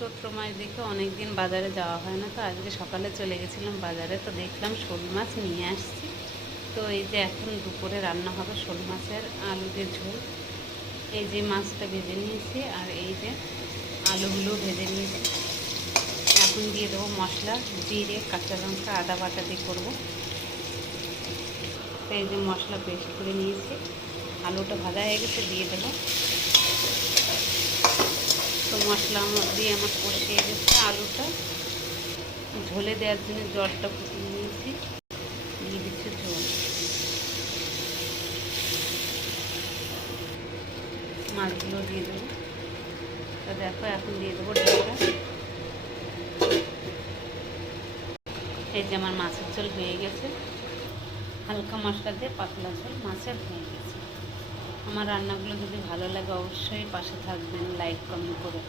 চৈত্র মাস দেখে অনেক দিন বাজারে যাওয়া হয় না, তো আজকে সকালে চলে গেছিলাম বাজারে, তো দেখলাম শোল মাছ নিয়ে আসছি। তো এই যে এখন দুপুরে রান্না হবে শোল মাছের আলু দিয়ে ঝোল। এই যে মাছটা ভেজে নিয়েছি আর এই যে আলুগুলো ভেজে নিয়েছি। এখন দিয়ে দেবো মশলা, জিরে, কাঁচা লঙ্কা, আদা বাটা দিয়ে করবো। তো এই যে মশলা পেস্ট করে নিয়েছি, আলুটা ভাজা হয়ে গেছে, দিয়ে দেবো। তো মশলা দিয়ে আমার কষিয়ে গেছে আলুটা। ঝোলে দেওয়ার জন্য জলটা ফুটিয়ে নিয়েছি, দিয়ে দিচ্ছি ঝোল। মাছগুলো দিয়ে দেবো। তো দেখো এখন দিয়ে দেবো ঢাকা। এই যে আমার মাছের ঝোল হয়ে গেছে, হালকা মশলা দিয়ে পাতলা ঝোল মাছের হয়ে গেছে। আমার রান্নাগুলো যদি ভালো লাগে অবশ্যই পাশে থাকবেন, লাইক কমেন্ট করে।